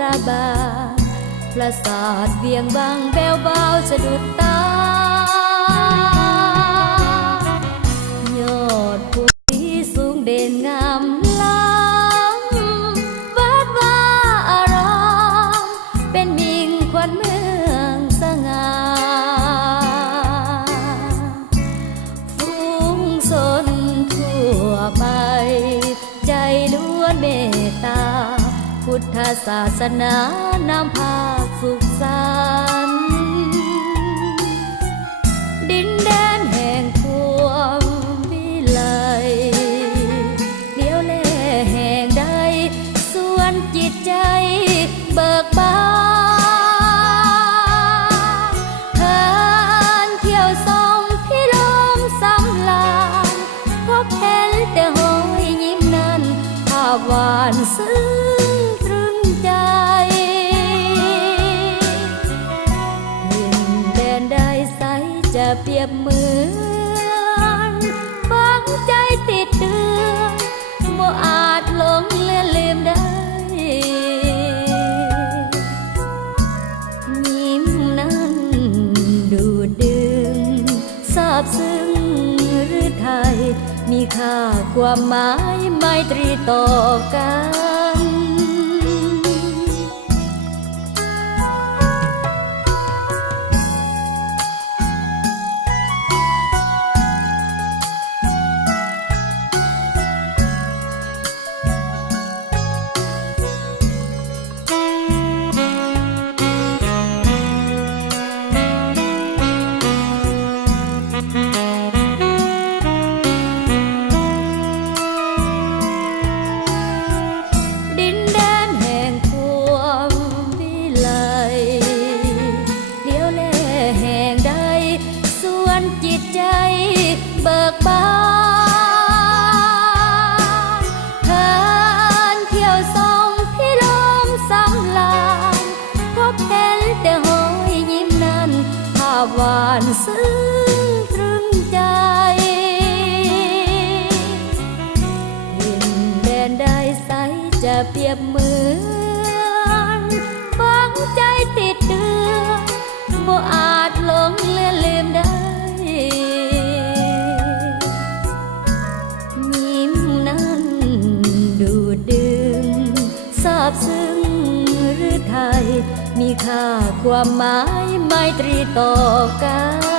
ระบาทปราสาทเวียงบางแววเบาสะดุดตายอดภูที่สูงเด่นงามล้ำวัดว่าอารามเป็นมิ่งขวัญเมืองสง่าฝูงชนทั่วไปใจล้วนเมตตาพุทธศาสนานำพาสุขสันต์ดินแดนแห่งความวิไลเลี้ยวแลแห่งใดส่วนจิตใจเบิกบานเทินเที่ยวส่องพิลมสำลานพบเห็นแต่หอยยิ้มนั้นภาพหวานซึ้งจะเปรียบเหมือนฝังใจติดเดือนบ่อาจหลงเลือนลืมได้ยิ้มนั้นดูดดึงซาบซึ้งหรือไทยมีค่าความหมายไมตรีต่อกันจิตใจเบิกบานเทินเที่ยวส่องพิลมสำลานพบเห็นแต่หอยยิ้มนั้นภาพหวานซึ้งตรึงใจดินแดนใดใสจะเปรียบเหมือนฝังใจติดเดือนบ่อาจหลงเลือนลืมได้ยิ้มนั้นดูดดึงซาบซึ้งหรือไทยมีค่าความหมายไมตรีต่อกัน